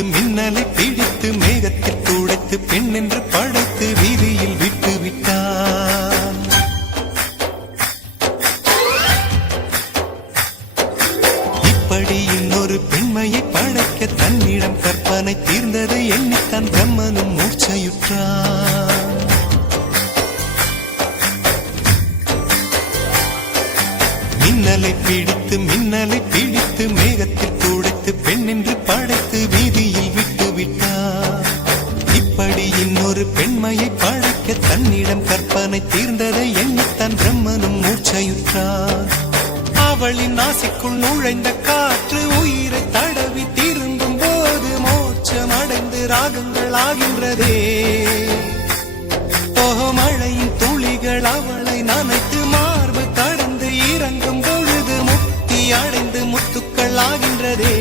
பிடித்து மின்னலை பிடித்து மேகத்தில் துடைத்து பெண் என்று படைத்து வீதியில் விட்டு விட்டான். இப்படி இன்னொரு பெண்மையை படைக்க தன்னிடம் கற்பனை தீர்ந்ததை எண்ணித்தான் பிரம்மனும் மூர்ச்சையுற்றான். மின்னலை பிடித்து மேகத்தில் துடைத்து பெண் என்று படைத்து வீதியில் விட்டு விட்டார். இப்படி இன்னொரு பெண்மையை படைக்க தன்னிடம் கற்பனை தீர்ந்ததை எண்ணித்தான் பிரம்மனும் மூர்ச்சையுற்றார். அவளின் நாசிக்குள் நுழைந்த காற்று உயிரை தடவி திரும்பும் போது மோட்சம் அடைந்து ராகங்கள் ஆகின்றதே. மழையின் துளிகள் அவளை நனைத்து மார்பு கடந்து இறங்கும் பொழுது முக்தி அடைந்து முத்துக்கள் ஆகின்றதே.